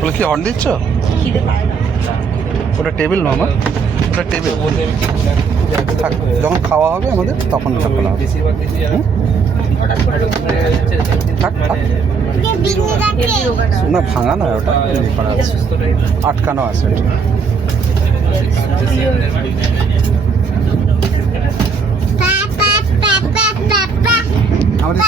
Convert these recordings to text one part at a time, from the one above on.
বলে কি হর্ন দিচ্ছ? ওটা টেবিল না আমার, ওটা টেবিল। থাক, যখন খাওয়া হবে আমাদের তখন ওটা খোলা হবে। থাক থাক না, ভাঙা না, ওটা আটকানো আছে। আমাদের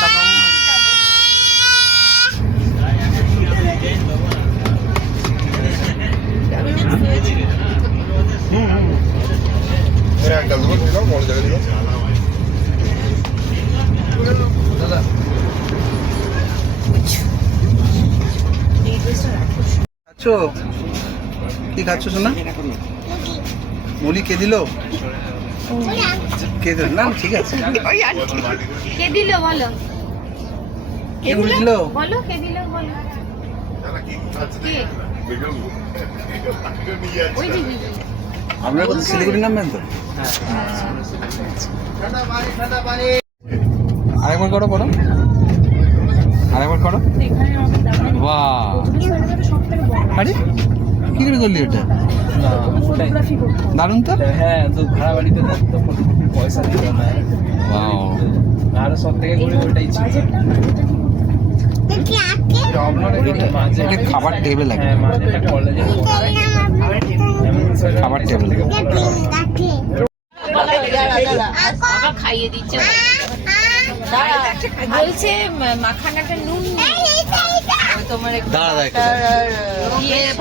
কি খাচ্ছ শোনা? মুড়ি কে দিল? কে দিল? না ঠিক আছে, কে দিল বলো? কে মুড়ি দিল বলো, কে দিল বলো? আপনারা কোথায় শিলিগুড়ি নামবেন তো? আরেকবার করো, করো আরেকবার করো। বাহ, আরে কি করে করলি এটা? দারুণ তো। হ্যাঁ, তো ভাড়া বাড়িতে থাকতো, পয়সা দিত না। আর সব থেকে ঘুরে ওইটাই ছিল। খাবার টেবিল লাগে, খাবার টেবিল খাইয়ে দিচ্ছে, বলছে মাখানাটা নুন তোমার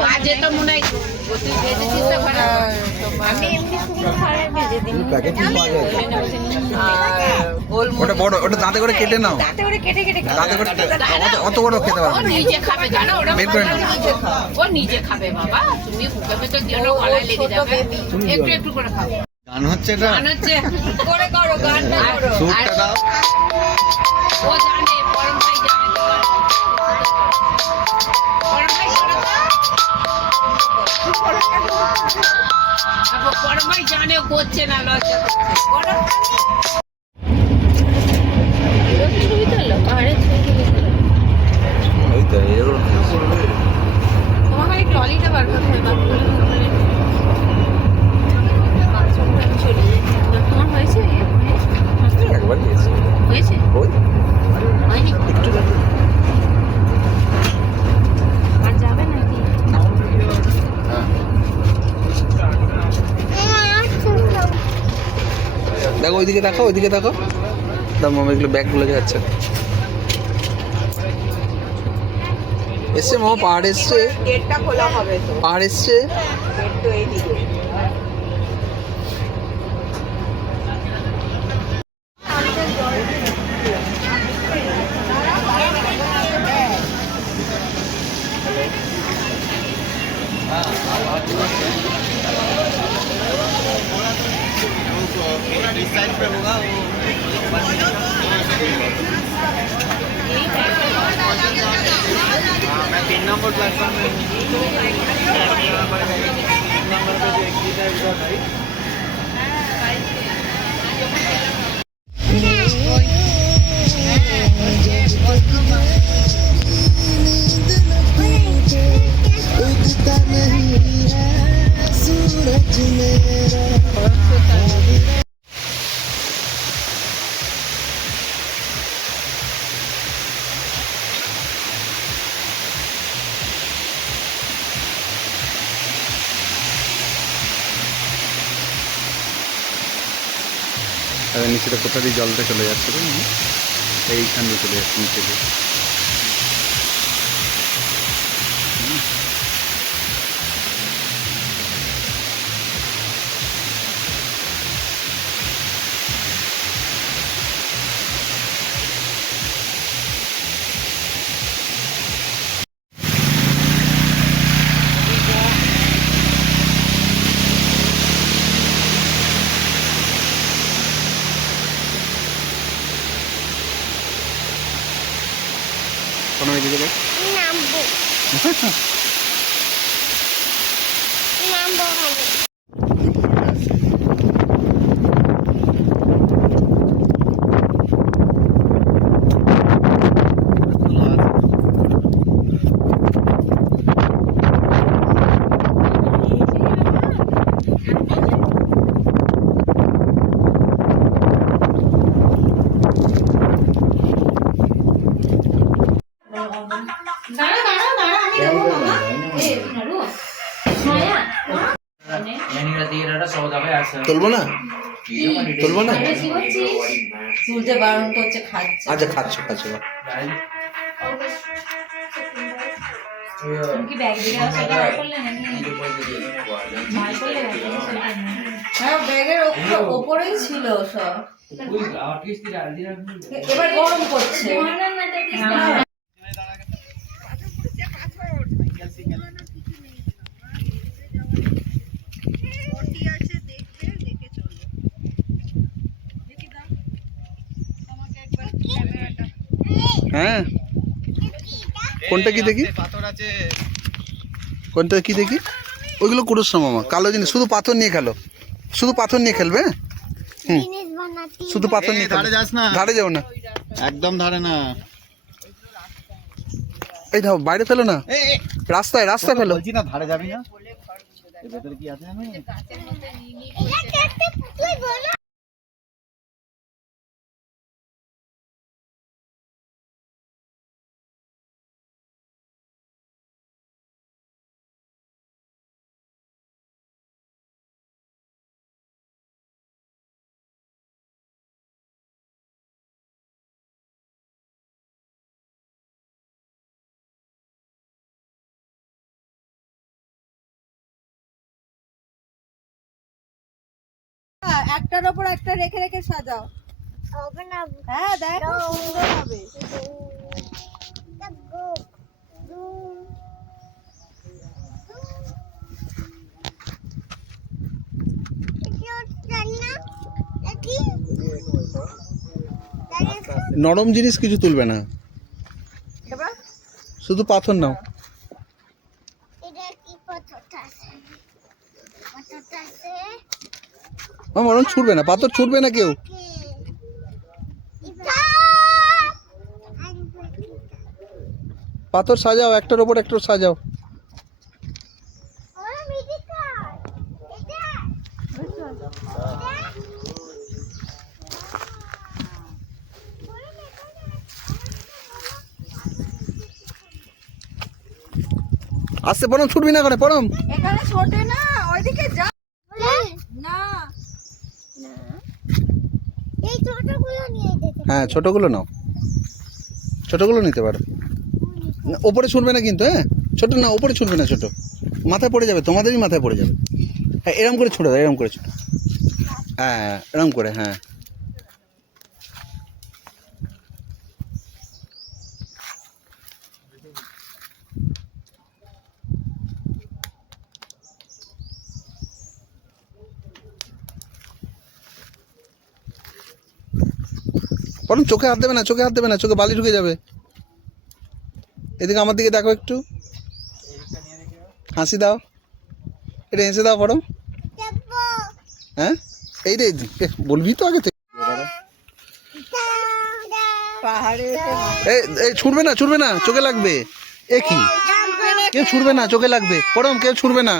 বাজে তো মনে হয় আমি এমনি ভেজে দিই। ওটা বড়, ওটা দাঁতে করে কেটে নাও, দাঁতে করে কেটে কেটে দাঁতে করে অত বড় খেতে পারবে। ও নিজে খাবে, জানো ওরা বের করে নাও। ও নিজে খাবে বাবা, তুমি মুখে ভেতর দিও না, গলায় লেগে যাবে। একটু একটু করে খাও। গান হচ্ছে এটা, গান হচ্ছে করে করো, গানটা করো। সুরটা দাও। ও জানে, পরম ভাই জানে, পরম ভাই করে দাও। পরম ভাই জানে ও করছে না, লজ্জা করছে। করো। ছবি তোলো, পাহাড়ের ছবি তোলো। ওই তো এরকম তোমার খালি ট্রলিটা বার করতে হবে, তোমার হয়েছে? একবার দিয়েছি, হয়েছে? ওই হয়নি? একটু আর যাবে নাকি? দেখো ওইদিকে, দেখো ওইদিকে, দেখো তার মামা এগুলো ব্যাগগুলো যাচ্ছে। এসছে মামা, পাহাড় এসছে, গেটটা খোলা হবে তো, পাহাড় এসছে। গেট তো এইদিকে। मैं 3 नंबर प्लेटफॉर्म में নিচে তো কোথা দিয়ে জলটা চলে যাচ্ছে, এইখান দিয়ে চলে যাচ্ছে নিচে দিয়ে। তুলবো না, তুলবো না। তুলতে বারণ করছে, খাচ্ছে। আচ্ছা খাচ্ছো খাচ্ছো। হ্যাঁ, ব্যাগের ওপরেই ছিল সব। এবার গরম করছে। হ্যাঁ, কোনটা কি দেখি, কোনটা কি দেখি? ওইগুলো কুড়োস না মামা, কালো জিনিস। শুধু পাথর নিয়ে খেলো, শুধু পাথর নিয়ে খেলবে। হুম, শুধু পাথর নিয়ে খেলো। ধারে যাও না, একদম ধারে না। এই দাও বাইরে ফেলো না, রাস্তায় রাস্তায় ফেলো। বলছি না ধারে যাবি না। এর ভেতরে কি আছে জানো? একটার ওপর একটা রেখে রেখে সাজাও। হ্যাঁ, দেখো সুন্দর হবে। নরম জিনিস কিছু তুলবে না, এবার শুধু পাথর নাও। মামা ওরম ছুটবে না, পাথর ছুটবে না কেউ। পাথর সাজাও, একটার ওপর একটা সাজাও। আস্তে পরম, ছুটবি না করে পরম। এখানে ছোটে না, ওইদিকে যা না। এই ছোটগুলো নিয়ে যেতে। হ্যাঁ ছোটগুলো নাও, ছোটগুলো নিতে পারো। না, ওপরে ছুটবে না কিন্তু। হ্যাঁ ছোট না, ওপরে ছুটবে না, ছোট মাথায় পড়ে যাবে, তোমাদেরই মাথায় পড়ে যাবে। হ্যাঁ এরম করে ছুটে দাও, এরম করে ছুটো। হ্যাঁ এরম করে, হ্যাঁ। বরং চোখে হাত দেবে না, চোখে হাত দেবে না, চোখে বালি ঢুকে যাবে। এদিকে আমার দিকে দেখো একটু, হাসি দাও, এটা হেসে দাও বরং। হ্যাঁ এই রে, বলবি তো আগে থেকে। পাহাড়ে এই ছুটবে না, ছুটবে না, চোখে লাগবে। এ কি, কেউ ছুটবে না, চোখে লাগবে। পরম কেউ ছুটবে না,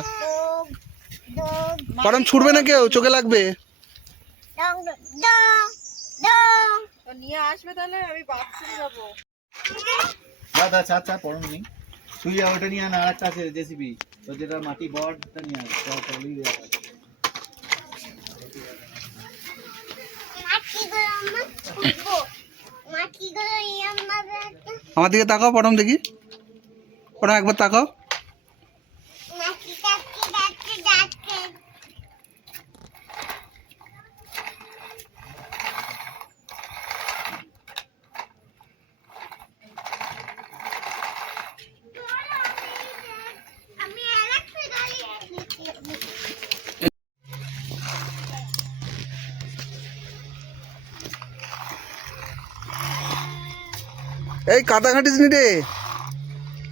পরম ছুটবে না কেউ, চোখে লাগবে। নিয়ে আসবে তাহলে, আমি বাথরুম যাবো। দাদা আচ্ছা আচ্ছা পড়ুন নি। তুই ওটা নিয়ে আন, আরেকটা আছে জেসিবি, তো যেটা মাটি বড়টা নিয়ে আন। আমার দিকে তাকাও পরম, দেখি পরম একবার তাকাও। এই কাদা ঘাঁটিস নি রে,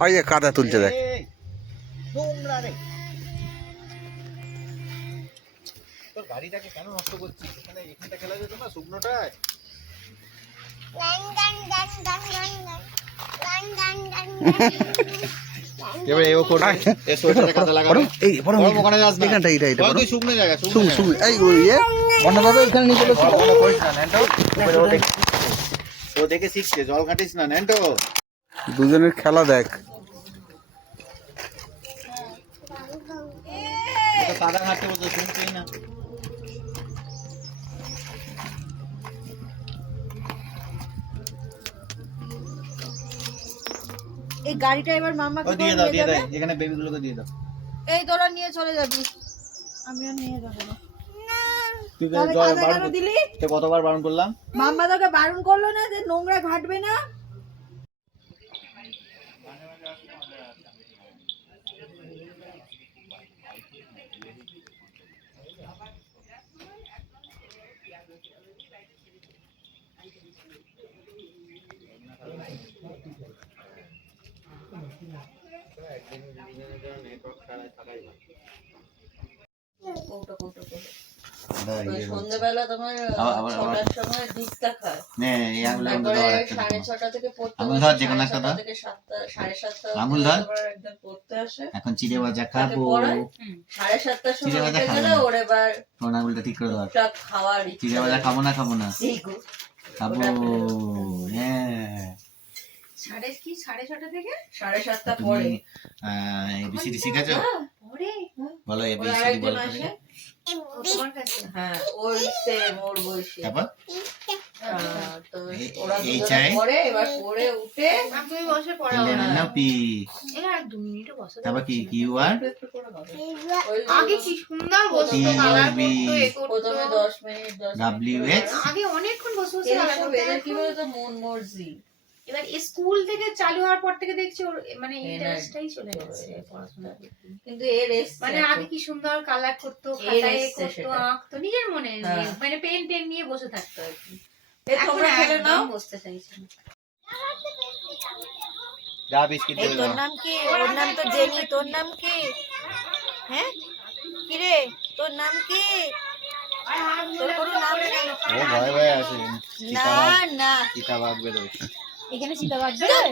ওই যে কাদা তুলছে দেখ। এই, নোংরা রে। তোর গাড়িটাকে কেন নষ্ট করছিস? এখানটা খেলা যেত না শুকনোটায়। গান গান গান গান গান গান গান গান গান এবারে এও করবে। এ সোয়েটারে কাদা লাগাবে। এই বড় বড় ওখানে যাস না। এখানটা এইটা বড় তুই শুকনো জায়গা, শুকনো শুন জায়গা। শুন এই ইয়ে বন্ধ দাদা এখানে নিয়ে চলে বড় বড় করিস না, ন্যান্টো। এবারে ও দেখে শিখছে, জল ঘাটিস না, ন্যান্টো। দুজনের খেলা দেখ। ও তো কাদা ঘাটতে বলতো, শুনছেই না। এই গাড়িটা এবার মাম্মাকে ও দিয়ে করে দাও, নিয়ে দিয়ে যাবে। দাও। এখানে বেবিগুলোকে দিয়ে দাও। এই তোরা নিয়ে চলে যাবি, আমিও নিয়ে যাবো না। তুই তো তাহলে জল কাদা বারণ কেন দিলি? তো কতবার বারণ করলাম? মাম্মা তোকে বারণ করলো না যে নোংরা ঘাটবে না? সন্ধ্যেবেলা তোমার আবার- 6টার সময় দিকটা খায়, নে এই আঙুল তারপরে ধর একটা। 6:30 থেকে পড়তে আঙুল বসে, ধর যে কোনো একটা 7:30 ধর। থেকে 7টা 7:30 আঙুল ধর। একদম পড়তে আসে, এখন চিড়ে ভাজা তাকে খাবো। পড়ায়। 7:30টার সময় চিড়ে ভাজা উঠে খাবো গেলে না। ওর এবার ফোন আঙুলটা ঠিক করে ধর। টুকটাক খাওয়ার চিড়ে ইচ্ছা ভাজা হয়। খাবো না, খাবো না। এই গো, খাবো। হ্যাঁ। 6:30 থেকে 7:30 তুমি পরে এবিসিডি শিখেছো? বলো ওর এবিসিডি আরেকজন বলো। আসে, তোমার কাছে হ্যাঁ ওই সেম ওর বয়সী। তারপর তো এই- ওরা এই দুজনে চাই? পড়ে, এবার পড়ে উঠে তুমি বসে পড়াও এলেন না। না পি। এখানে 2 মিনিটও বসো। তারপর কি কিউ আর একটু একটু করে হবে। ওই যে আগে কি সুন্দর বসতো, P, কালার B, করতো, এ করতো। প্রথমে 10 মিনিট 10 W, মিনিট X, করে। আগে অনেকক্ষণ বসে বসে এরা কালার সব করতো। এদের কি এখন- বলতো মন মর্জি। এবার স্কুল থেকে চালু হওয়ার পর থেকে দেখছি ওর মানে এনার্জি ইন্টারেস্টটাই চলে গেছে পড়াশোনা করতে। কিন্তু এর এসছে মানে এখন। আগে কি সুন্দর কালার করতো, এর খাতায় এসছে করতো, সেটা। আঁকতো, নিজের মনে হ্যাঁ। মানে পেন টেন নিয়ে বসে থাকতো আর কি। এই তোমরা এখন খেলে নাও। একদম বসতে চাইছে না। যা বিস্কিট এই দিয়ে তোর দাও। নাম কি? ওর নাম তো জেনি, তোর নাম কি? হ্যাঁ কি রে, তোর নাম কি? তোর কোনো নাম নেই? ও ভয় ভয় আছে। না না, চিতাবাঘ বেরোয়। এখানে চিতাবাঘ বেরোয়?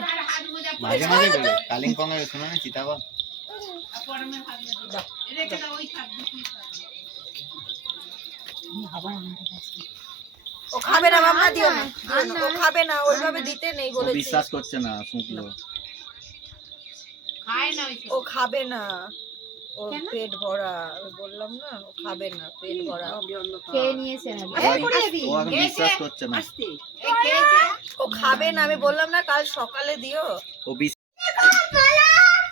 মাঝে মাঝে বেরোয়। কালিম্পং এ শোনা না চিতাবাঘ? ও খাবে না মাম্মা, দিও না, দিও না, ও খাবে না, ওইভাবে দিতে নেই ও বলেছি। বিশ্বাস করছে না শুকলো। খায় না ওইসব। ও খাবে না, ওর পেট ভরা, আমি বললাম না ও খাবে না, পেট ভরা। খেয়ে নিয়েছে আগে। ও এখন বিশ্বাস করছে না। এই খেয়েছে। ও খাবে না, আমি বললাম না কাল সকালে দিও। ও বিশ-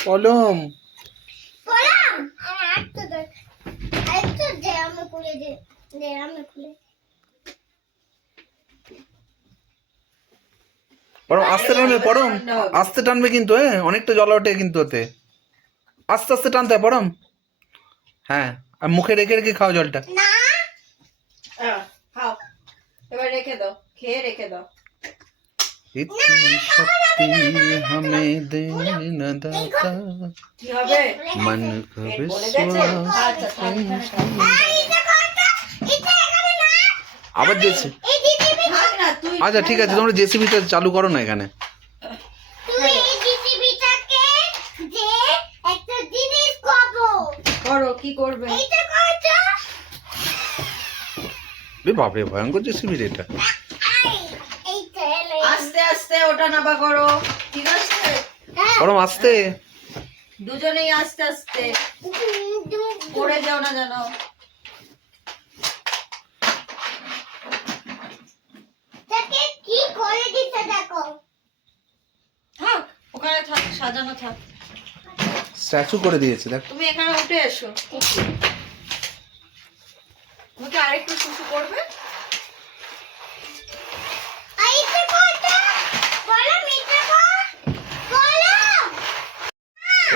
কলম পড়াম আর তো দেখ আর তো দে আমি খুলে দে দে আমি খুলে পরম আস্তে টানবে, পরম আস্তে টানবে কিন্তু, হ্যাঁ অনেকটা জল ওঠে কিন্তু ওতে, আস্তে আস্তে টানতে হয় পরম। হ্যাঁ আর মুখে রেখে রেখে খাও জলটা। খাও, এবার রেখে দাও, খেয়ে রেখে দাও। इतनी शक्ति हमें दे न दाता কি হবে? मन का পেট বলে গেছে? विश्वास। আচ্ছা থাক, এখানে থাক। আবার জেসি, থাক না তুই। আচ্ছা ঠিক আছে, তোমরা জেসিবিটা চালু করো না এখানে। তুই এই জিটিভিটাকে দে একটা জিনিস করবো করো, কি করবে? এইটা করছো রে বাপরে ভয়ঙ্কর জেসিবি এটা। এইটা এলে আস্তে আস্তে ওটা নাবা করো, ঠিক আছে? পরম আস্তে, দুজনেই আস্তে আস্তে, পড়ে যাও না যেন। তাকে কি করে দিতে দেখো থাক, ওখানে থাক, সাজানো থাক। স্ট্যাচু করে দিয়েছে দেখ। তুমি এখানে উঠে এসো। মুখে আরেকটু শুশু করবে। এইটা করছো বলো মিটা বলো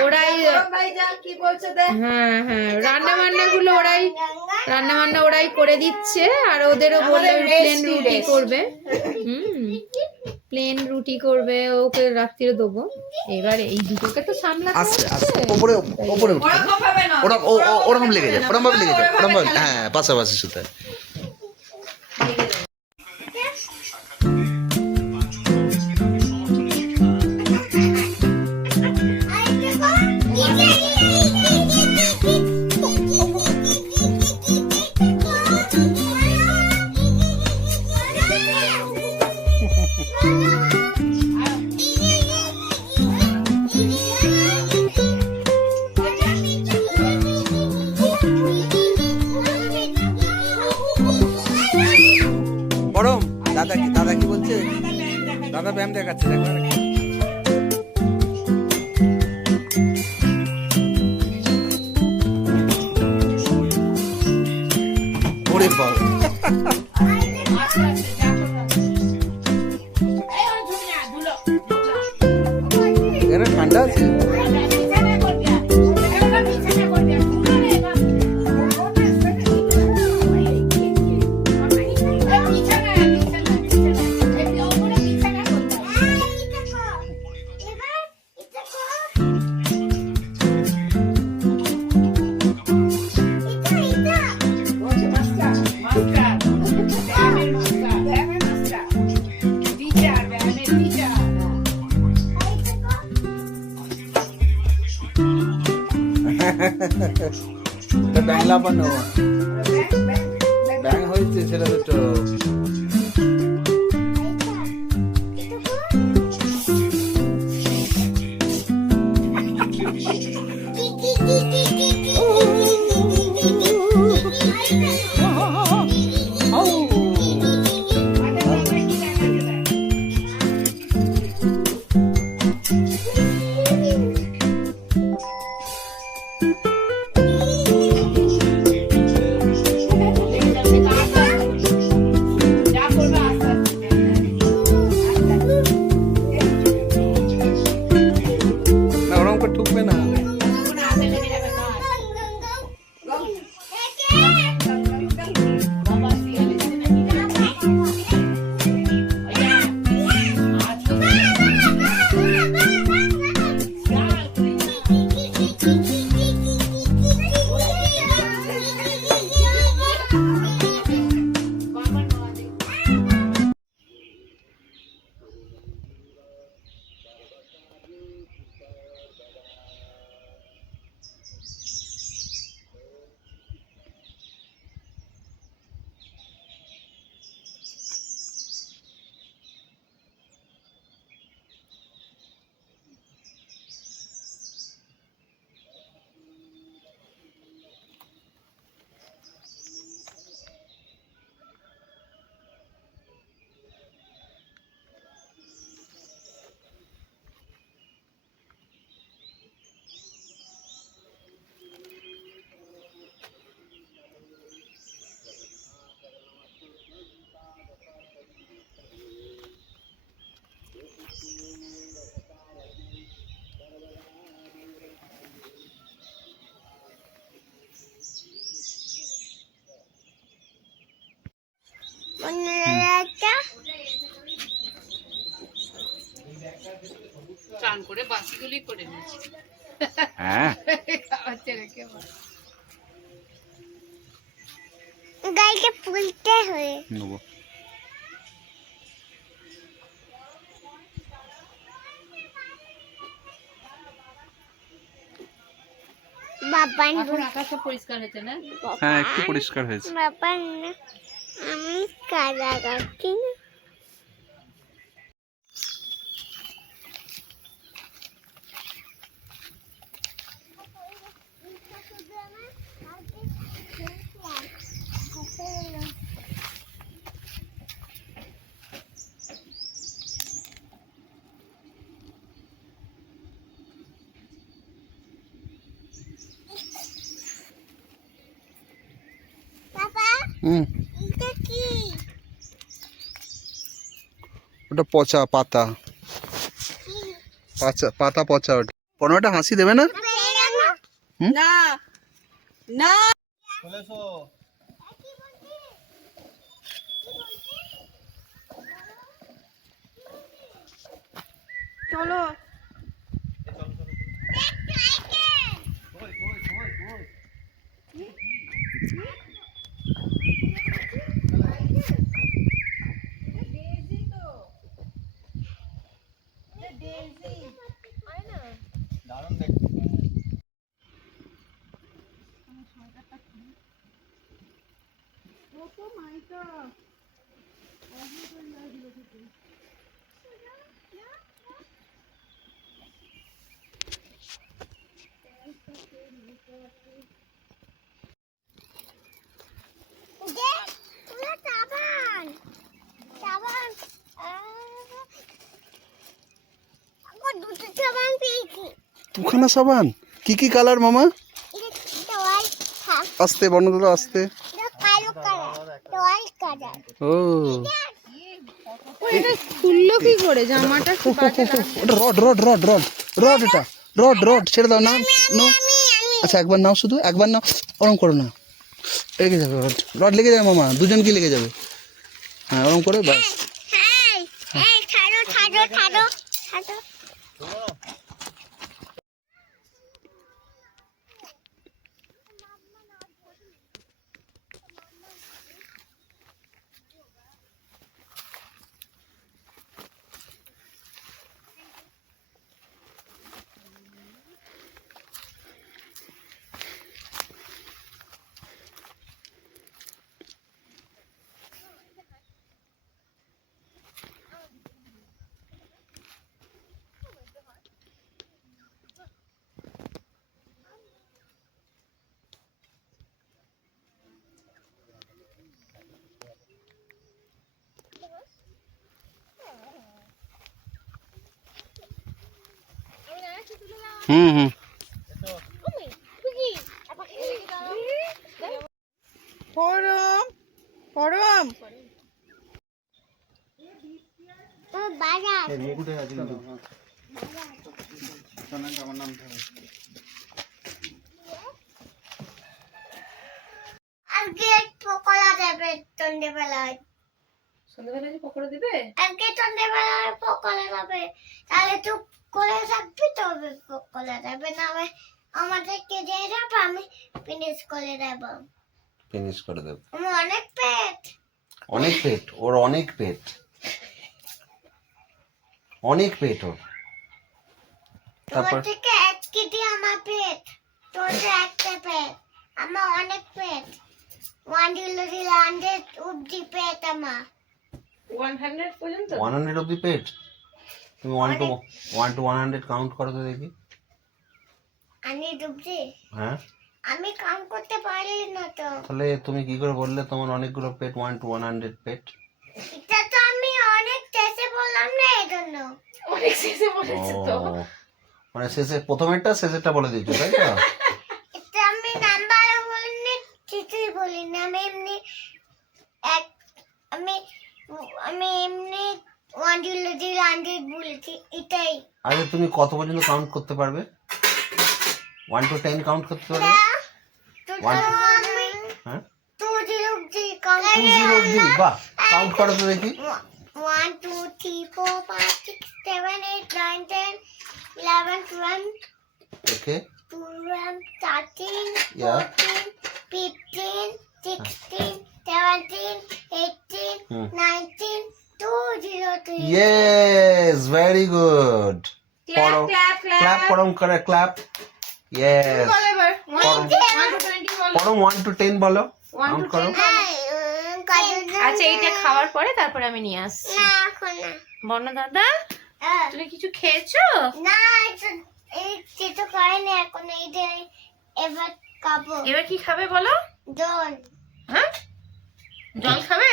ওরাই ভাই যা কি বলছে দেখ। হ্যাঁ হ্যাঁ রান্না বান্না গুলো রান্না বান্না ওরাই করে দিচ্ছে আর ওদেরও বলে আমাদের প্লেন rest, রুটি rest। করবে। হুম প্লেন রুটি করবে, ওকে রাত্রিরে দেবো। এবার এই দুটোকে তো সামলাতে আস্তে হচ্ছে। আস্তে ওপরে ওপরে উঠতে ওরকম ভাবে না ওরকম ওরকম লেগে যায়, ওরকম ভাবে লেগে যায়, ওরকম ভাবে, হ্যাঁ পাশাপাশি শুতে হয়। পরম, দাদা কি বলছে? দাদা ব্যায়াম দেখাচ্ছে, দেখো। ওরে বাবা, এখানে ঠান্ডা আছে। ব্যাংলা বানো, ব্যাং হয়েছে ছেলে দুটো। না ওরকম করে ঠুকবে না। চান করে বাসিগুলি করে নিয়েছি। হ্যাঁ খাওয়াচ্ছে রেখে বল। গাইকে পুলতে হয় নেবো। বাবা এখন আকাশটা পরিষ্কার হয়েছে না? হ্যাঁ একটু পরিষ্কার হয়েছে। বাবা না আমি কাদা গাচ্ছি না বাবা হুম, এটা কি ওটা পচা পাতা, পাতা পচা ওটা। কোনো একটা হাসি দেবে না? না না চলে এসো। চলো দারুণ দেখতে। সাবান সাবান আমার দুটো সাবান পেয়েছি। দুখানা সাবান, কি কি কালার মামা? এটা হোয়াইট থাক, আস্তে বর্ণদাদা আস্তে। এটা কালো কালার, হোয়াইট কালার। ও খুললো কি করে জামাটা? ওটা rod rod rod rod rod, এটা রড রড, ছেড়ে দাও না। নো আচ্ছা একবার নাও, শুধু একবার নাও, ওরম করো না, লেগে যাবে রড, রড লেগে যাবে মামা, দুজনকে লেগে যাবে। হ্যাঁ ওরম করে ব্যাস। এই ছাড়ো ছাড়ো ছাড়ো ছাড়ো। হুম হুম পরম পরম বাজার রেগুটে আছে কিন্তু শোনেন আমার নাম ধরে। আজকে পকোড়া দেবে সন্ধ্যেবেলায়। সন্ধ্যাবেলা পকোড়া দিবে? আজকে সন্ধ্যেবেলায় পকোড়া দেবে, তাহলে চুপ করে থাকবি, তবে পকোড়া দেবে, না আমাদেরকে দিয়ে যাবে, আমি ফিনিশ করে দেবো। ফিনিশ করে দেব। আমার অনেক পেট, অনেক পেট ওর, অনেক পেট, অনেক পেট ওর। তোমার তারপর থেকে 1 কেজি আমার পেট, তোর যে একটা পেট, আমার অনেক পেট। 100 অব্দি পেট আমার। 100 পর্যন্ত? 100 অব্দি পেট? তুমি 1 to 100 কাউন্ট করো তো দেখি। আমি ডুবছি, হ্যাঁ আমি কাম করতে পারি না তো। তাহলে তুমি কি করে বললে তোমার অনেকগুলো পেট? 1 to 100 পেট? এটা তো আমি অনেক শেষে বললাম না, এই জন্য। অনেক শেষে বলেছে তো। ও, মানে শেষে প্রথমেরটা শেষেরটা বলে দিয়েছো তাই তো? এটা আমি নাম্বার বলিনি, কিছুই বলিনি, আমি এমনি এক আমি আমি এমনি 100 বলেছি, এটাই। আরে তুমি কত পর্যন্ত কাউন্ট করতে পারবে? 1 to 10 কাউন্ট করতে পারবে? তো One. আমি হ্যাঁ 20 অব্দি কাউন্ট 20 অব্দি? বাহ, কাউন্ট করো তো দেখি। 1 2 3 4 5 6 7 8 9 10 11 12 ওকে 12 13 Yeah. 14 15 16 17 18 Hmm. 19 203 yes, very good. Clap clap clap করম করে ক্ল্যাপ। ইয়েস বল এবার। করম 1 to 20 বল। করম 1 to 10 বলো, 1 কাউন্ট to করো। 10। আচ্ছা এইটা খাওয়ার পরে তারপরে আমি নিয়ে আসছি। না এখন না বর্ণ দাদা আহ, তুমি কিছু খেয়েছো? না এই তো করেনি এখন, এই যে এবার খাবো এবার কি খাবে বলো? জল। হ্যাঁ জল খাবে?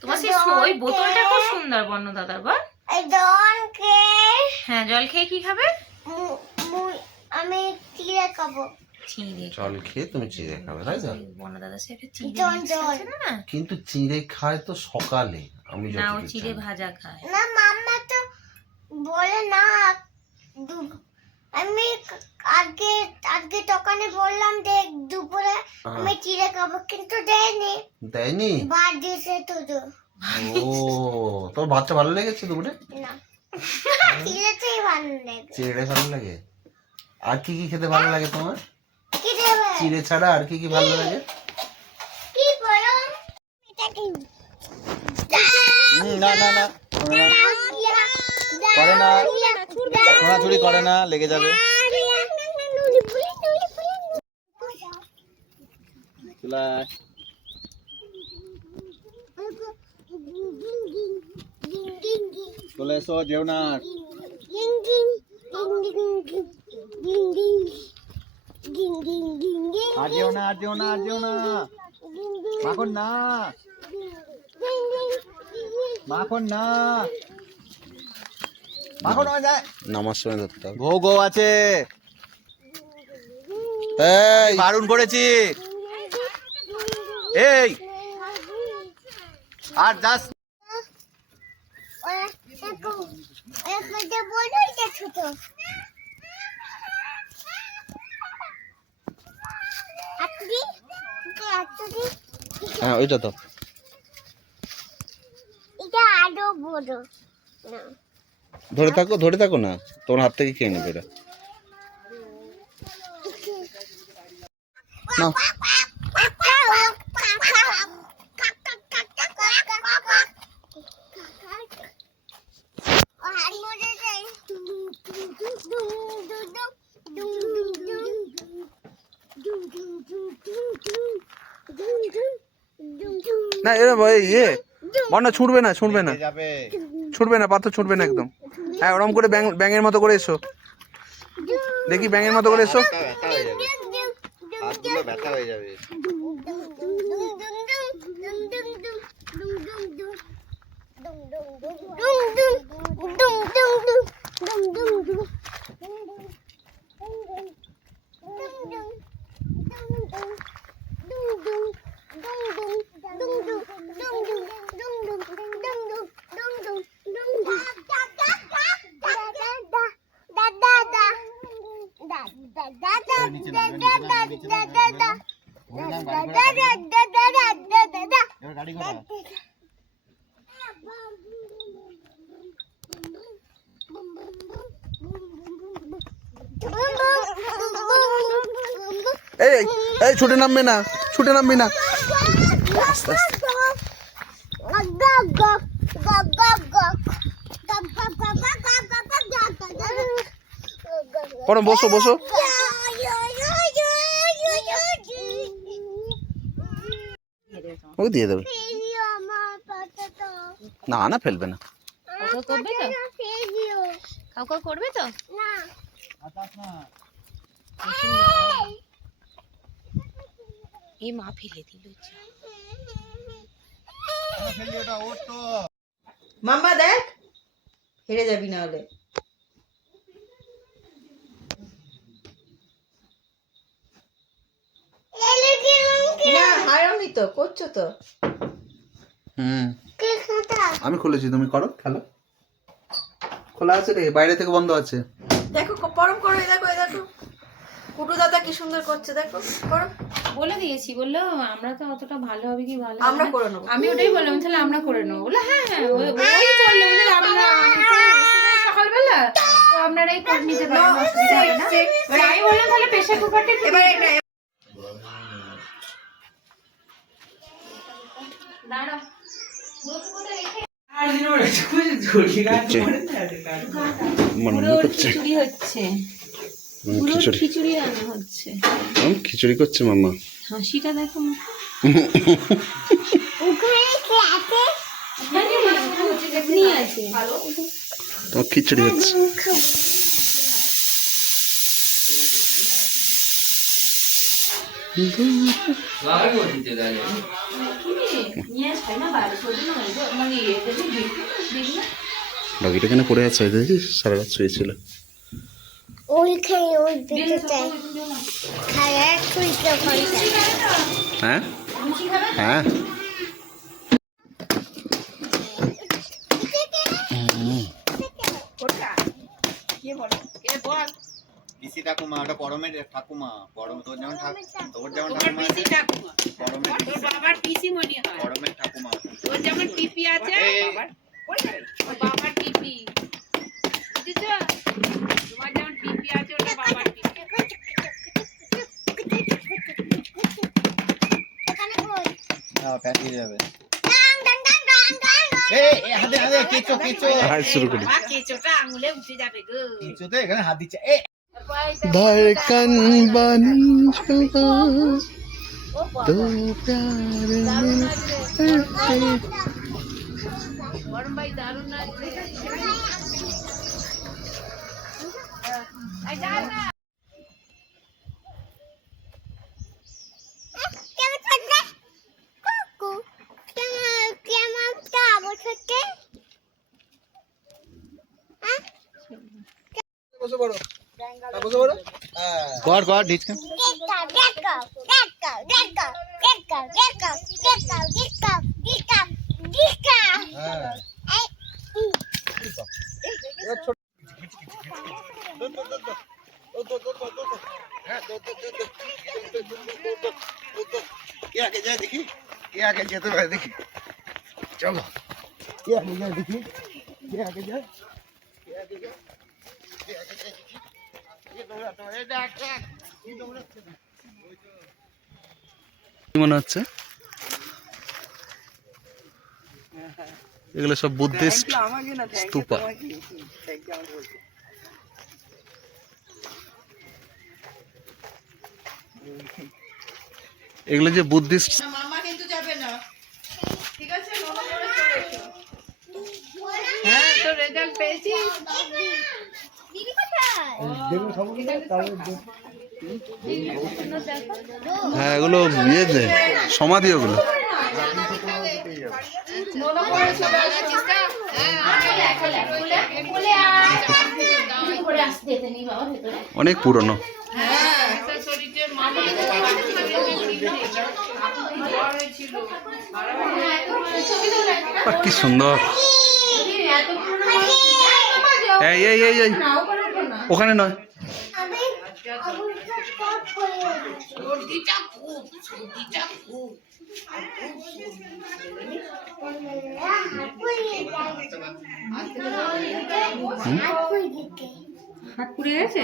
তোমার সেই ওই বোতলটা খুব সুন্দর বর্ণ দাদার, বল। এই জলকে হ্যাঁ জল খেয়ে কি খাবে? আমি চিড়ে খাবো। চিড়ে। জল খেয়ে তুমি চিড়ে খাবে তাই তো? বর্ণ দাদা সে একটা চিড়ে জল, mix জল। আছে না? কিন্তু চিড়ে খায় তো সকালে, আমি না ও যতদূর চিড়ে জানি। ভাজা খায়। না মাম্মা তো বলে না, আমি আজকে আজকে দোকানে বললাম যে দুপুরে আমি চিড়ে খাবো, কিন্তু দেয়নি, দেয়নি? ভাত দিয়েছে শুধু। ও, তোর ভাতটা ভালো লেগেছে দুপুরে? না চিড়েটাই ভালো লাগে। চিড়ে ভালো লাগে? আর কি কি খেতে ভালো লাগে তোমার? কি দেবে? চিড়ে ছাড়া আর কি কি ভালো লাগে? কি বলো? এটা কি? না না না করে না, ছোড়াছুড়ি করে না, লেগে যাবে। চলে আয়। চলে এসো, যেও না আর। আর যেও না, আর যেও না, আর যেও না। মাখন না, মাখন না, মাখন হয়ে যায়। নামার সময় ধরতে হবে। ভোগও আছে, এই বারণ করেছি। এই আর যাস ছোট হ্যাঁ ওইটা তো। এটা আরো বড় না। ধরে থাকো না, তোমার হাত থেকে খেয়ে নেবে এটা। নাও। না এরকম ইয়ে বন্যা ছুটবে না, ছুটবে না, যাবে। ছুটবে না, পাথর ছুটবে না একদম। হ্যাঁ ওরম করে ব্যাঙের মতো করে এসো, দেখি ব্যাঙের মতো করে এসো। ব্যথা হয়ে যাবে, হাতগুলো ব্যথা হয়ে যাবে। গাড়ি ঘোড়া এই এই ছুটে নামবে না, ছুটে নামবি না, আস্তে আস্তে। পরম বসো বসো। ওকে দিয়ে দেবে। না না ফেলবে না। করবে তো, কাউকে করবে তো। এই মা ফেলে দিল। মাম্মা দেখ, হেরে যাবি না হলে। না হারামনি তো, করছো তো। আমি খুলেছি, তুমি করো, খেলো। খোলা আছে রে, বাইরে থেকে বন্ধ আছে। দেখো পরম করো, এই দেখো, এই দেখো কুটু দাদা কি সুন্দর করছে, দেখো করো। বলে দিয়েছি, বললো আমরা তো অতটা ভালো হবে কি ভালো আমরা করে নেবো। আমি ওটাই বললাম, তাহলে আমরা করে নেবো। বলে হ্যাঁ হ্যাঁ ওই চললো, বলে আমরা সকালবেলা তো আপনারাই করে নিতে পারেন, অসুবিধা হবে না। এবার আমি বললাম তাহলে প্রেশার কুকারটা এবার দাঁড়াও। মনে করছে খিচুড়ি হচ্ছে, খিচুড়ি, খিচুড়ি রান্না হচ্ছে। খিচুড়ি করছে মাম্মা। হাসিটা দেখো। তোমার খিচুড়ি হচ্ছে। ডগিটা কেন পড়ে আছে দেখছিস, সারা রাত শুয়েছিল। ওইখানে ওই ভিতরটায় খায়া খুলতে পারছে। হ্যাঁ হ্যাঁ পিসি ঠাকুমা, ওটা পরমের ঠাকুমা। পরম তোর যেমন তোর যেমন ঠাকুমা আছে, পরমের বাবার পিসি মনে হয়, পরমের ঠাকুমা। ওর যেমন পিপি আছে, বাবার পিপি। বুঝেছ? তোমার যেমন টিপি আছে ওটা বাবার টিপি। এখানে কই হ্যাঁ প্যান্টি যাবে ডাং ডাং ডাং ডাং ডাং এই হাতে হাতে কেচো কেচো হাই শুরু করি মা কেঁচোটা আঙুলে উঠে যাবে গো। কেচোতে এখানে হাত দিচ্ছে এ धड़कन बनी जुदा दो प्यार मिलते গরম ভাই দারুণ লাগছে। এই যা না। কেমন থাকবে কুকু কেমন কেমন থাকবে বসে পড়ো বসে পড়ো কর কর ঢিচকা কে আগে যায় দেখি কে আগে যেতে পারে দেখি চলো কে আগে যায় দেখি কে আগে যায় কে আগে যায় কে আগে যায় দেখি কে দৌড়াতে পারে দেখ দেখ কি দৌড়াচ্ছে কি মনে হচ্ছে এগুলো সব বুদ্ধিস্ট স্তূপা এগুলো যে বুদ্ধিস্ট মামা কিন্তু যাবে না, ঠিক আছে? মামা করে চলে এসো। হ্যাঁ তো রেজাল্ট পেয়েছিস? দিদি কোথায় হ্যাঁ এগুলো ইয়ে দে সমাধি ওগুলো নোনো করে চলে আসছিস না? বলে করে আসতে দেনি বাবা ভেতরে। অনেক পুরনো একটা শরীরে মাটি জ্বর হয়েছিল। বাহ, কি সুন্দর এত পুরনো এই এই এই এই নাও করে ওঠো না। ওখানে নয় আমি সব করে সর্দিটা খুব সর্দিটা খুব। হাত পুড়ে গেছে?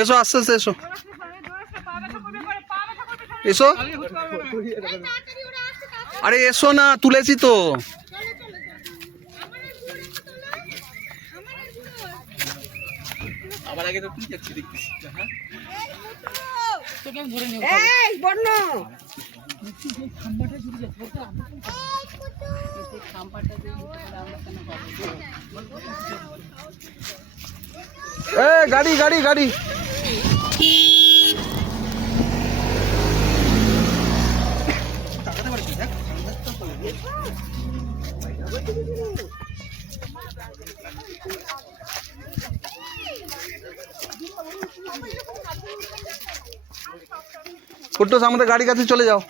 এসো আস্তে আস্তে এসো এসো আরে এসো না তুলেছি তো আমার আগে তো তুই যাচ্ছি দেখছিস হ্যাঁ গাড়ি গাড়ি গাড়ি কুট্টুস আমাদের গাড়ি কাছে চলে যাও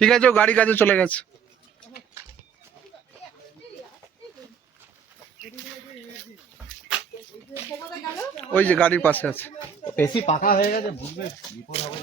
ঠিক আছে ও গাড়ি কাছে চলে গেছে ওই যে গাড়ির পাশে আছে বেশি পাকা হয়ে গেছে বুঝবে বিপদ হবে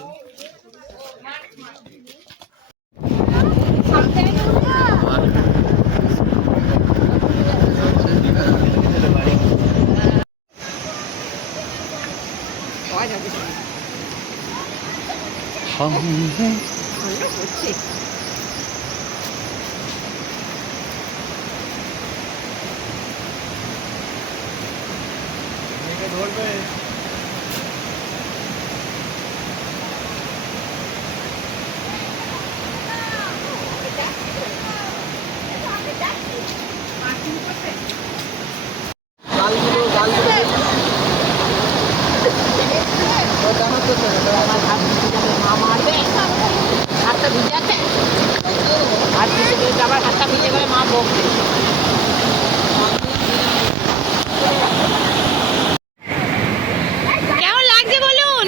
ধরবে কেমন লাগছে বলুন?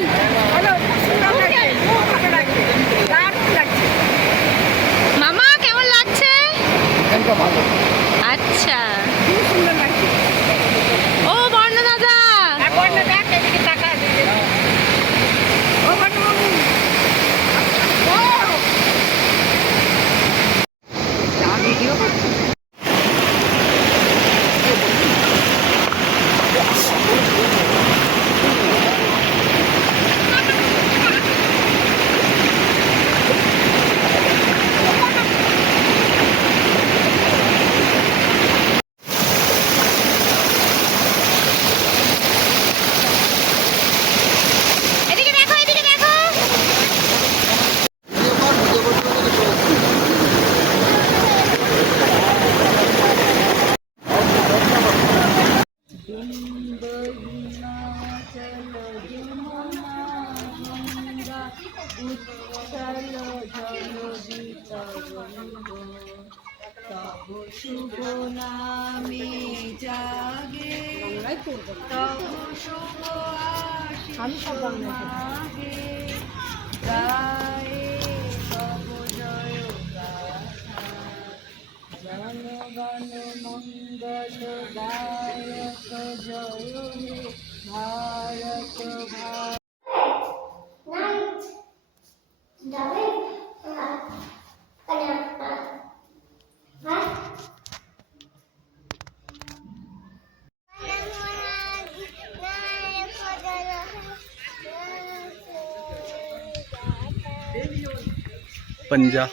তব শুভ নামে জাগে তব শুভ আশীষ মাগে গায়ে তব জয় গাথা জনগণ মঙ্গল গায়ক জয় হে ভারত ভারত। যাবে पंजा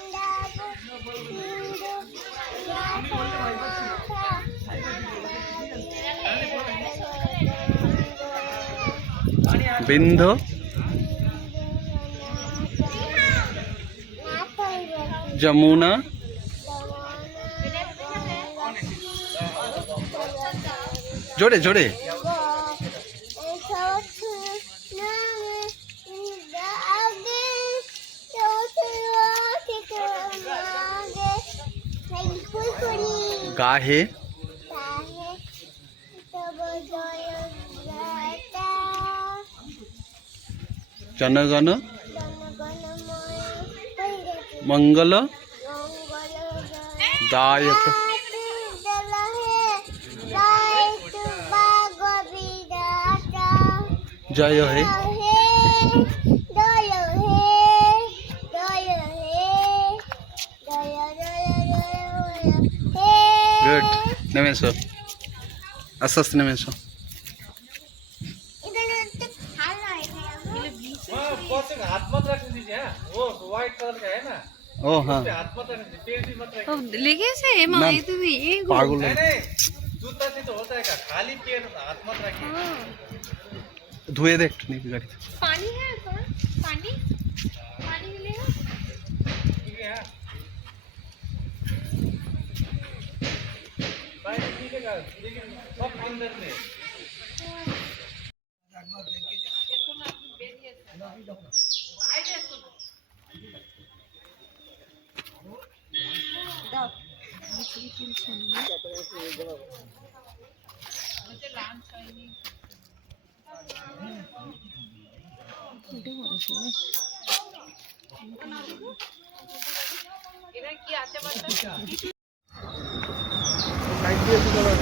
बिंदु जमुना जोड़े जोड़े गाहे जनगण मंगल दायक जय हे गुड नमेशो आस्ते आस्ते नमेशो हाथ मत रखने दीजिए। हाँ, वो व्हाइट कलर का है ना, ओ हाँ हाथ मत रखने दीजिए, पेड़ भी मत रखिए। লেগেছে মা না। এতে দিয়ে पागल नहीं नहीं, जूता से तो होता है क्या, खाली पेड़ हाथ मत रखिए। धुए देख नहीं गाड़ी पानी है ऊपर पानी पानी मिलेगा ठीक है, हाँ। भाई मिलेगा, लेकिन सब अंदर में। साइड দিয়ে তো চলো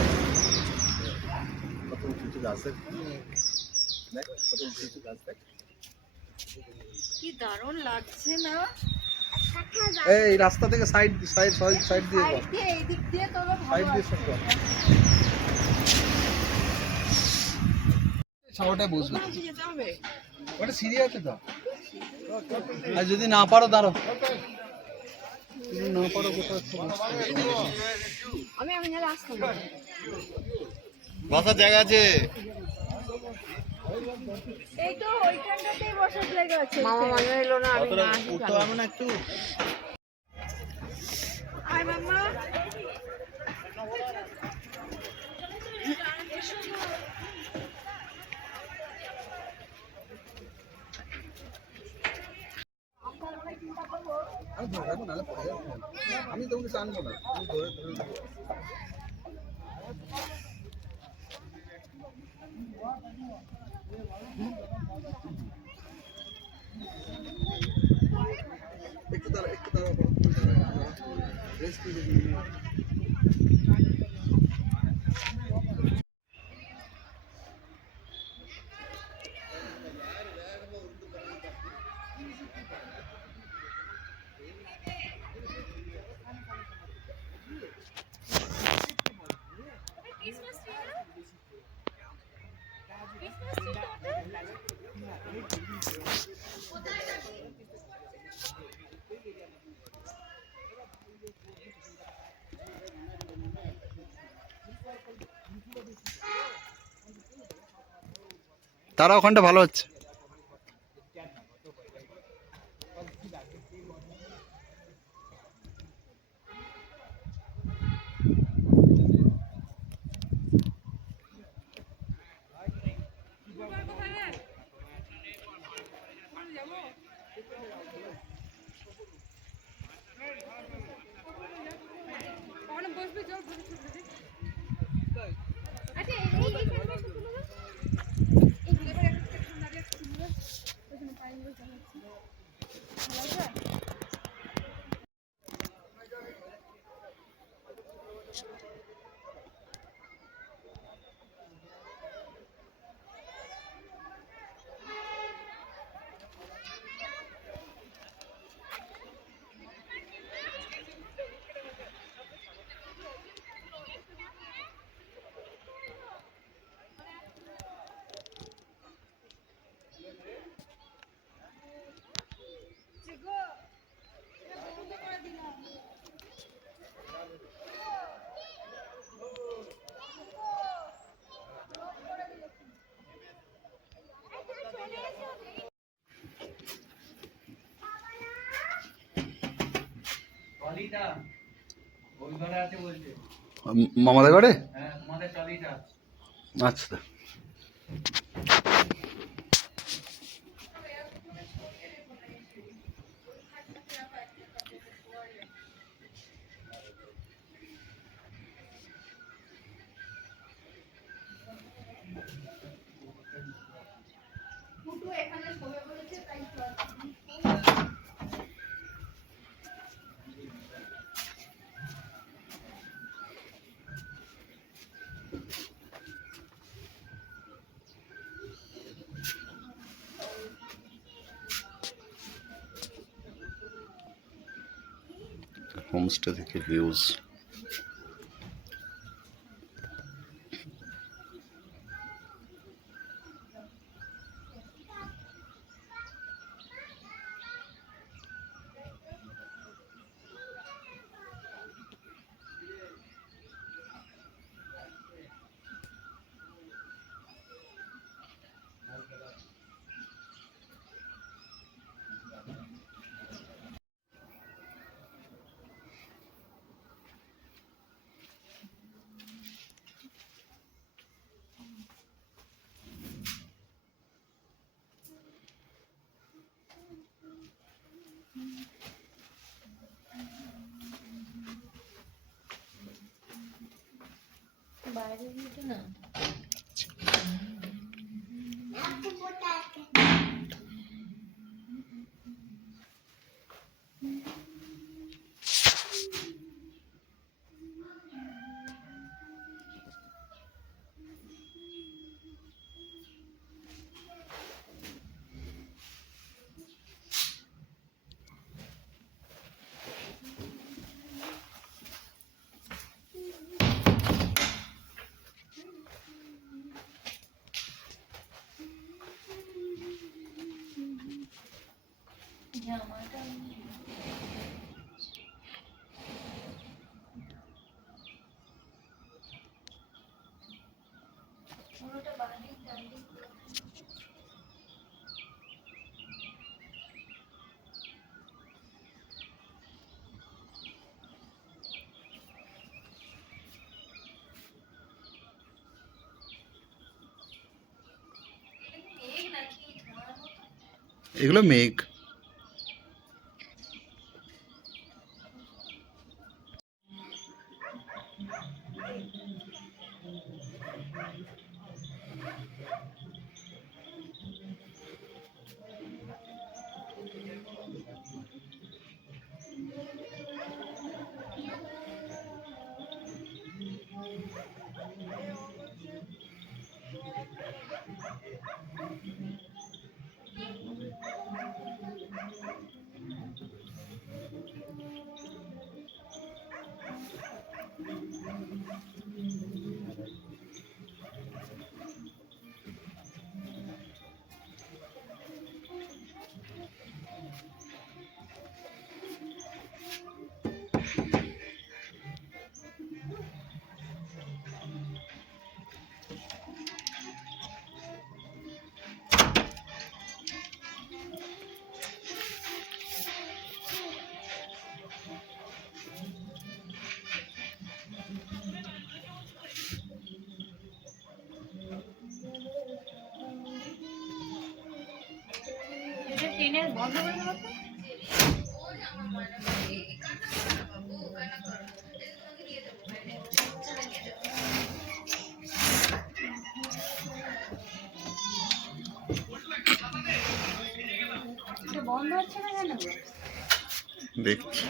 কি দারুণ লাগছে না এই রাস্তা থেকে সাইড সাইড সাইড দিয়ে কর এই দিক দিয়ে তোলো সাইড দিয়ে সব কর সাওটা বুঝবে যেতে হবে ওটা সিঁড়ি আছে তো আর যদি না পারো দাঁড়ো যদি না পারো কোথাও একটু বসতে হবে। আমি নালে আসতাম না। বসার জায়গা আছে। এই তো ওইখানটাতেই বসার জায়গা আছে মামা মানে এলো না আমি না উঠতে পারবো না একটু? আয় মামা আমি ধরে রাখবো নাহলে পড়ে যাবে আমি তোমাকে টানবো না তুমি ধরে ধরে একটু দাঁড়া রেস্ট নিয়ে তারা ওখানটা ভালো হচ্ছে ট্রলিটা ওই ঘরে আছে বলছে। মামাদের ঘরে? হ্যাঁ তোমাদের ট্রলিটা। আচ্ছা। হোমস্টে থেকে ভিউজ। বাইরে ভিউটা না একটু ফোটা আছে। জামাটা পুরোটা বাড়ি ডান্ডি এগুলো মেঘ। এটা ট্রেনের বন্ধ করে দেবো তো? এটা বন্ধ হচ্ছে না কেন গো? দেখছি।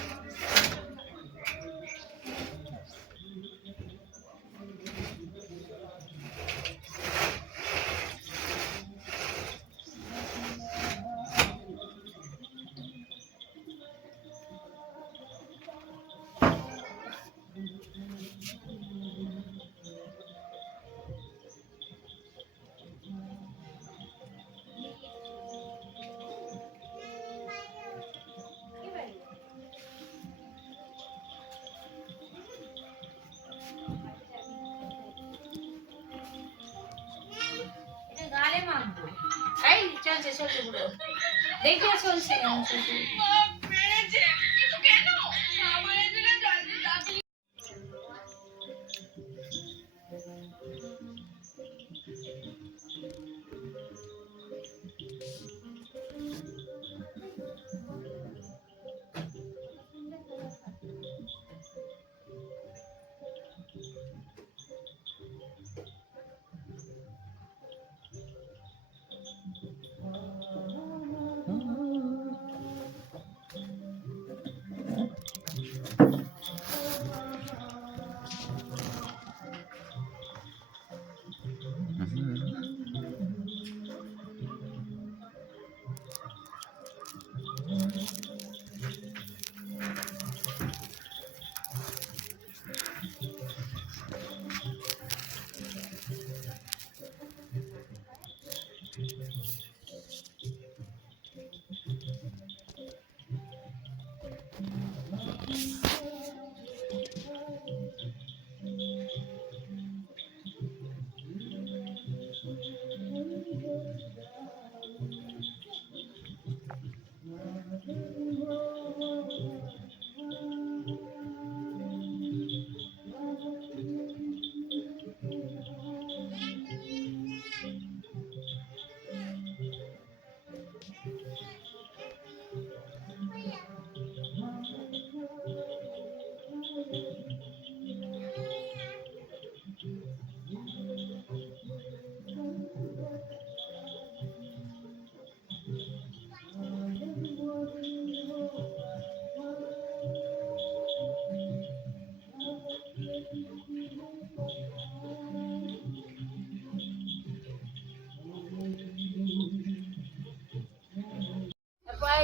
এটা গালে মাখবো। এই চলছে চলছে পুরো দেখে চলছে কেমন চলছে।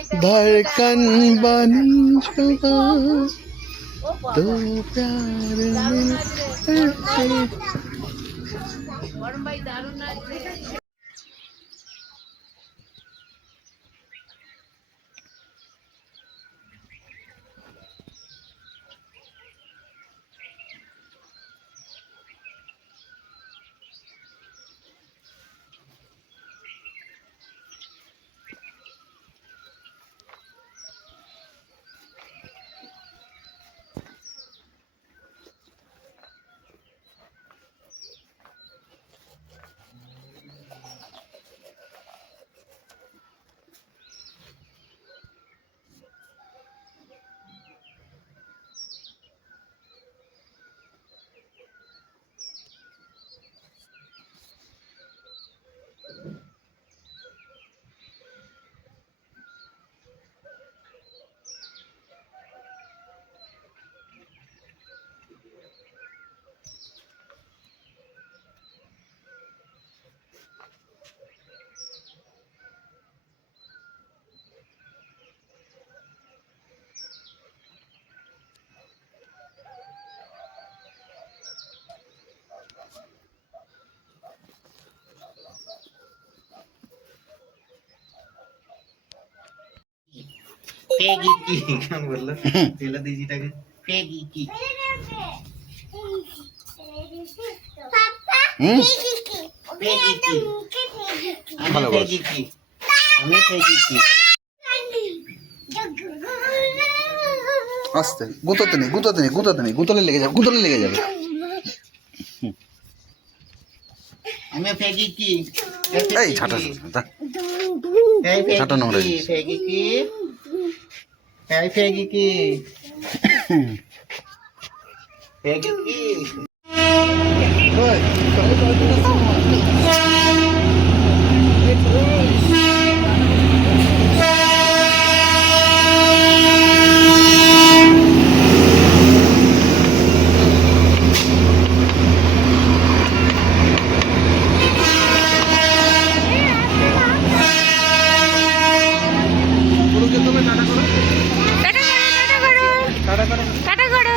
धड़कन बनी जो दो प्यार मिलते हैं। पेगी की क्या बोल तेला दीजिएगा पेगी की पापा हम्म पेगी की ভালো हमें पेगी की हमें पेगी की আস্তে গুঁতোতে নেই গুঁতোতে নেই গুঁতোতে নেই গুঁতলে লেগে যাবে গুঁতলে লেগে যাবে हमें पेगी की এই ছাটা ছাটা ছাটা নোংরা জিনিস। पेगी की पेगी की पेगी की টাটা করো।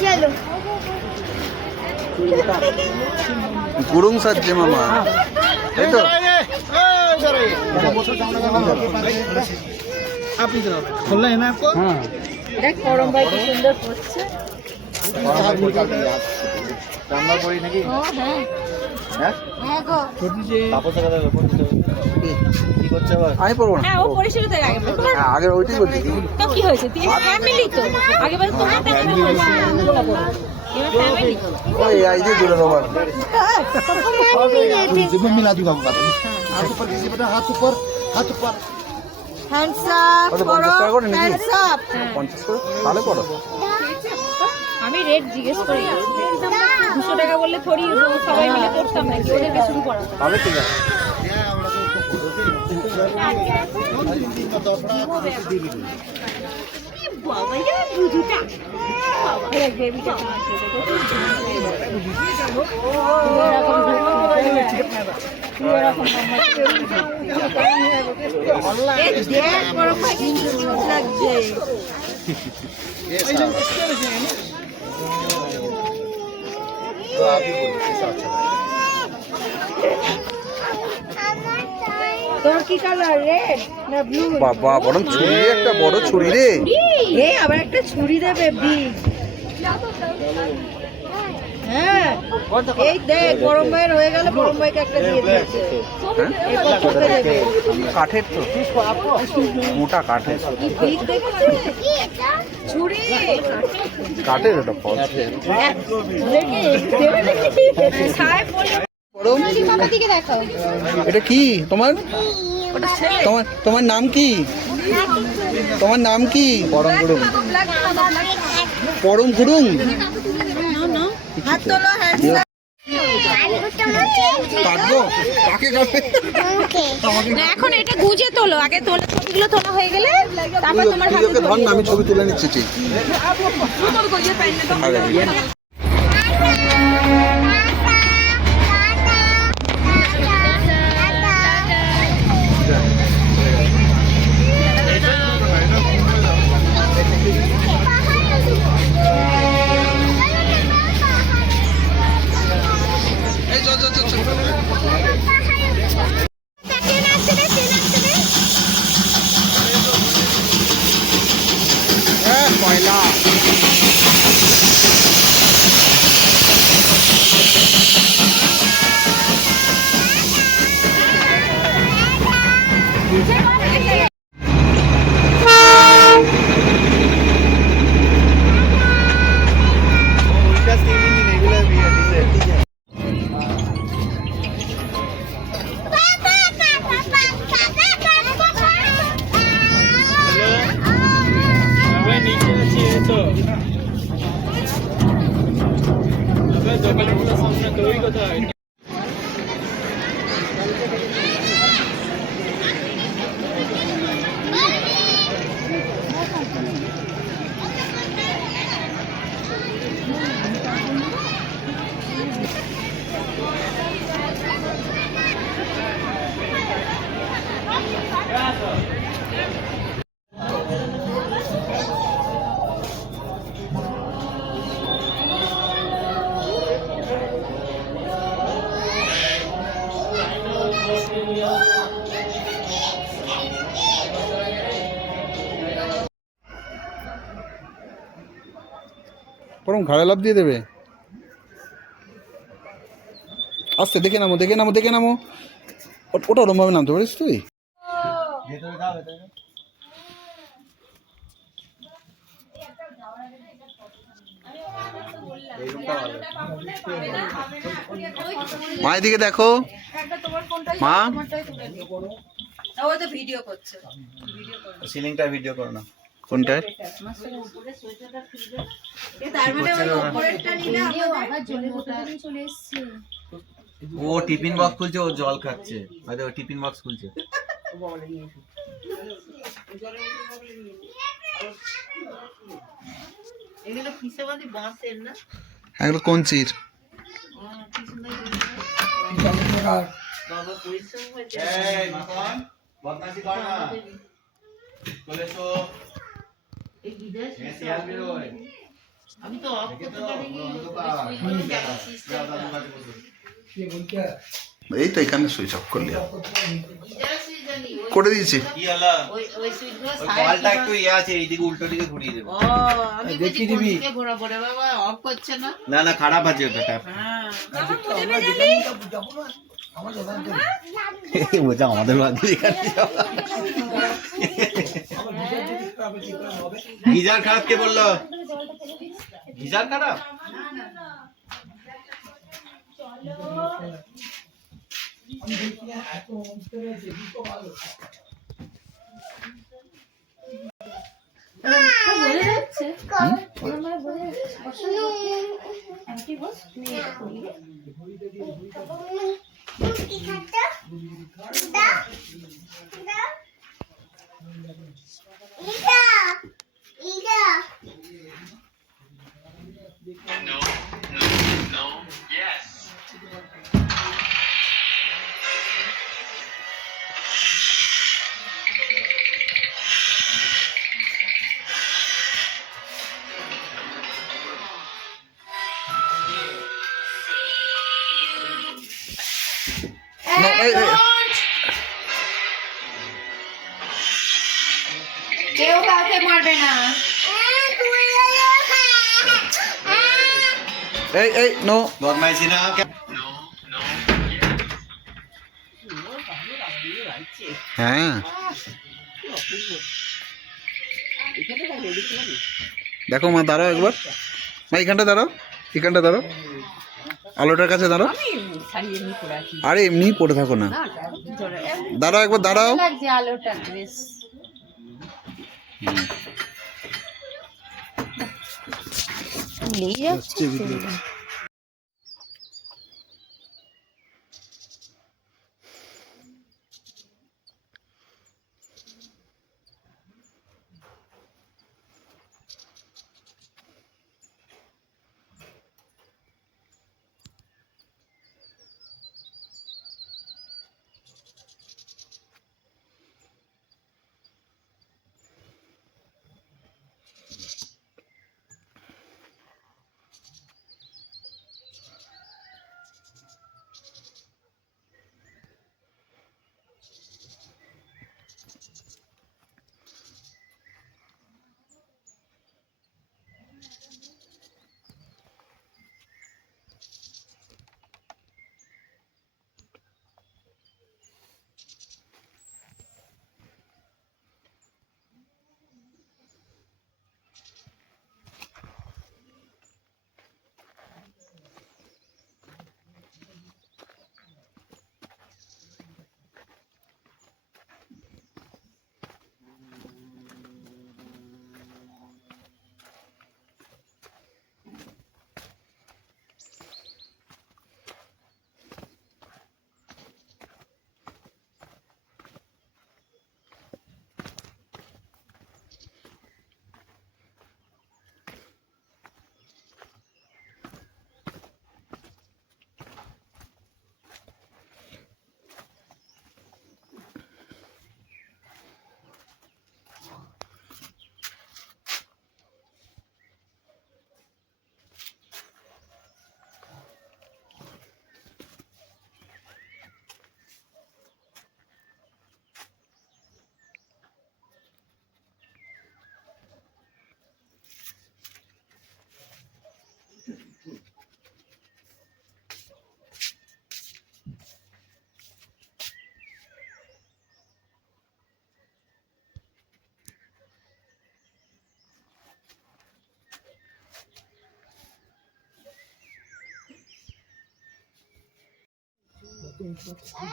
चलो গুরুং সাজছে মামা এই তো দেখ গরম ভাই কি সুন্দর করছে। চামড়া পরি নাকি ও হ্যাঁ হ্যাঁ হ্যাঁ গো তাপস দাদা কি করছে আবার আমি পড়বো না হ্যাঁ ও পরিষ্কার থেকে আগে বলো। হ্যাঁ, আগের ওইটাই বলছি তো কি হয়েছে তুই ফ্যামিলি তো আগে বল তোমার ফ্যামিলি ফ্যামিলি ওই আই দিয়ে জুড়ে দেবো হ্যান্ডস আপ কত, করো 50 টাকা করে নাকি? হ্যান্ডস আপ 50 করে তাহলে করো আমি রেট জিজ্ঞেস করি 200 টাকা বললে থরি সবাই মিলে করতাম নাকি ওদেরকে শুরু করা তাহলে ঠিক আছে तो आप ही बोलो कैसा अच्छा लगा। তোর কি কালার রেড না ব্লু? বাবা বরং ছুরি, একটা বড় ছুরি রে। এ আবার একটা ছুরি দেবে বিগ। হ্যাঁ এই দেখ গরম ভাইয়ের হয়ে গেল, গরম ভাইকে একটা দিয়ে দিয়েছে। এরপর তোকে দেবে। কাঠের তো, মোটা কাঠের, কি বিগ দেখেছিস? ছুরি কাঠের ওটা ফল। দেখে দেবে নাকি? সাহেব বলে পরম, বাবার দিকে দেখাও। এটা কি তোমার? তোমার তোমার নাম কি? তোমার নাম কি? পরম গুরুং। পরম গুরুং। হাত তোলো হ্যান্ড কাটবো? কাকে কাটবে? না এখন এটা গুজে তোলো, আগে তোলা ছবিগুলো তোলা হয়ে গেলে তারপর তোমার তুই ওকে ধর না, আমি ছবি তুলে নিচ্ছি ঠিক। এই চল চল চল চল। কয়লা उल्टा स्टीलिंग नहीं रेगुलर भी है डीजल। পরম ঘাড়ে লাফ দিয়ে দেবে। আস্তে, দেখে নামো দেখে নামো দেখে নামো। ওটা ওরমভাবে নামতে পারিস তুই? ভেতরে যাও ভেতরে যাও। এই রুমটা ভালো। মায়ের দিকে দেখো মা। ও তো ভিডিও করছে। সিলিংটা ভিডিও করো না। কোনটায়? তার মানে ওই উপরেরটা নিলে আমাদের চলে এসছে। ও টিফিন বক্স খুলছে, ও জল খাচ্ছে, হয়তো ও টিফিন বক্স খুলছে। এগুলো ফিসেবাদি বাঁশের না? এগুলো কঞ্চির। বাবা পরিশ্রম হয়েছে। এই মাখন বদমাশি কর না, চলে এসো। এই গিজার এ শিয়াল বেরোয়। আমি তো অফ করতে পারিনি। যাও দাদুর কাছে বসো। এই তো এখানে সুইচ অফ করলি, গিজার সুইচ জানি ওই করে দিয়েছি। কি হলো? ওই সুইচগুলো ওই সাইড বলটা একটু ইয়ে আছে, এইদিকে উল্টো দিকে ঘুরিয়ে দেবো। ও আমি দেখি দিকে ঘোরাবো রে বাবা, অফ করছে না। না না খারাপ আছে ওটা ট্যাপ। হ্যাঁ বোঝা আমাদের বাদ গিজার খারাপ, কে বললো গিজার খারাপ? বোঝা যাচ্ছে? No, কেউ কাউকে মারবে না। এই নো। বদমাইশি না হ্যাঁ দেখো মা, দাঁড়াও একবার, মা এখানটা দাঁড়াও, এখানটা দাঁড়াও, আলোটার কাছে দাঁড়াও। আরে এমনি পড়ে থাকো না, দাঁড়াও একবার, দাঁড়াও। ভালো লাগছে আলোটা বেশ। ভুলেই যাচ্ছে তো।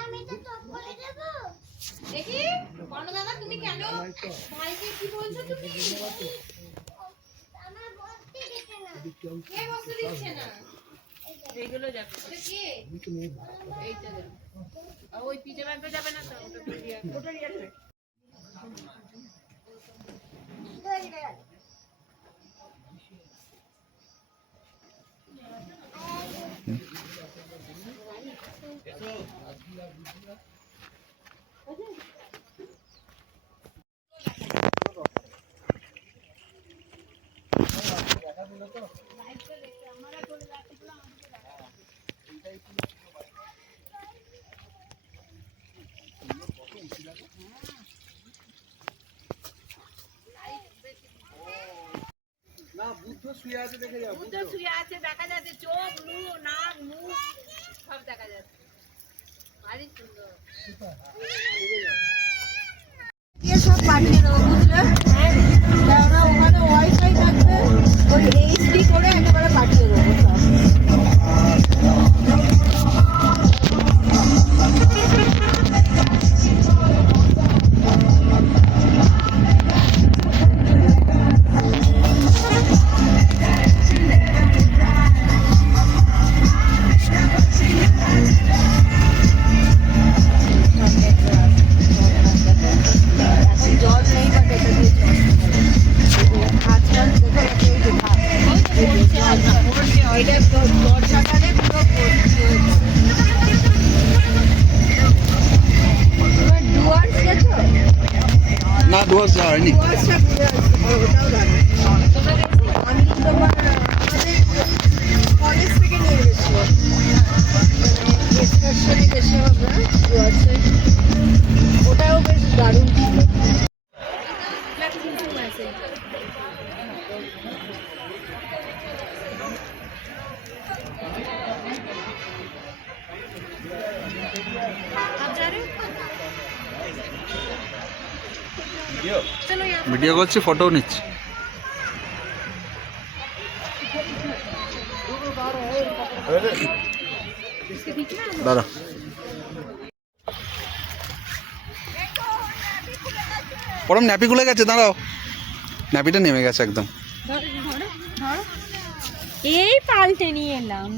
আমি তো টপ করে দেবো। দেখি বর্ণ দাদা, তুমি কেন ভাইকে কি বলছো? তুমি আমার বসতে দিতে না। কে বসতে দিচ্ছে না? এইগুলো যাবে। এটা কে? এইটা যাবে। আর ওই পিজে ব্যাগটা যাবে না তো? ওটা নিয়ে আসবে। বুদ্ধ শুয়ে আছে, দেখে যাও। বুদ্ধ শুয়ে আছে, দেখা যাচ্ছে চোখ, নাক, মুখ সব দেখা যাচ্ছে। ভারী সুন্দর। সব পাঠিয়ে দেবো, বুঝলে? কেননা ওখানে ওয়াইফাই থাকবে, ওই এইচডি করে একেবারে পাঠিয়ে দেবো সব। জল নেই, বাট এটা দিয়ে আজকাল দেখো এটা বর্ষাকালে পুরো ডুয়ার্স গেছো? না ডুয়ার্স যাওয়া হয়নি। ডুয়ার্সটা ঘুরে আসতে পারো, ওটাও দারুণ। আমি তোমার আমাদের কলেজ থেকে নিয়ে গেছিলো, এক্সকারশনে গেছে আমার ওটাও বেশ দারুণ ছিল। ভিডিও করছি, ফটোও নিচ্ছি। দাঁড়া, পরম ন্যাপি খুলে গেছে, দাঁড়াও, ন্যাপিটা নেমে গেছে একদম। এই পাল্টে নিয়ে এলাম।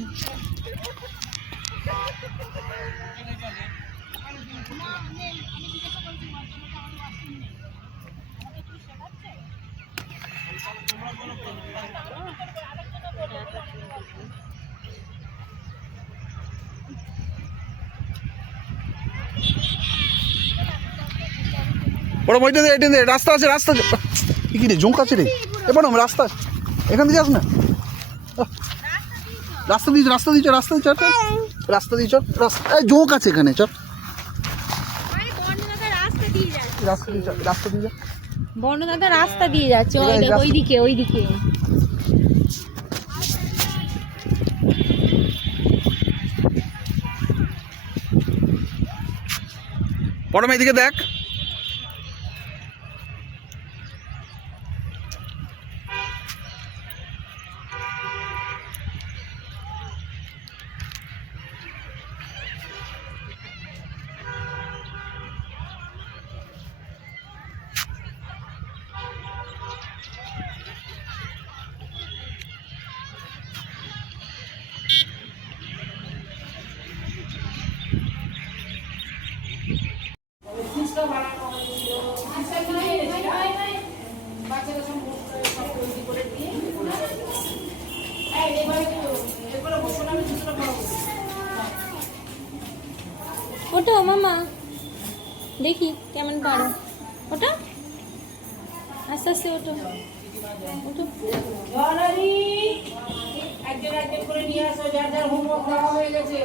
পরম ওইটা দে, এটা দে, রাস্তা আছে, রাস্তা আছে। কি রে জোঁক আছে রে, এ পরম রাস্তা এখান দিয়ে যাস না। রাস্তা দিয়েছ, রাস্তা দিয়েছ, রাস্তা দিয়েছ, রাস্তা দিয়েছ, রাস্তা জোঁক আছে এখানে, চল রাস্তা দিয়ে চল, রাস্তা দিয়ে যা। বর্ণদাদা রাস্তা দিয়ে যাচ্ছে, ওইদিকে ওইদিকে। পরম এদিকে দেখ। ওটা মামা দেখি কেমন পারো, ওটা আস্তে আস্তে ওটো ওটো। একজন একজন করে নিয়ে আসো, যার যার হোমওয়ার্ক দেওয়া হয়ে গেছে।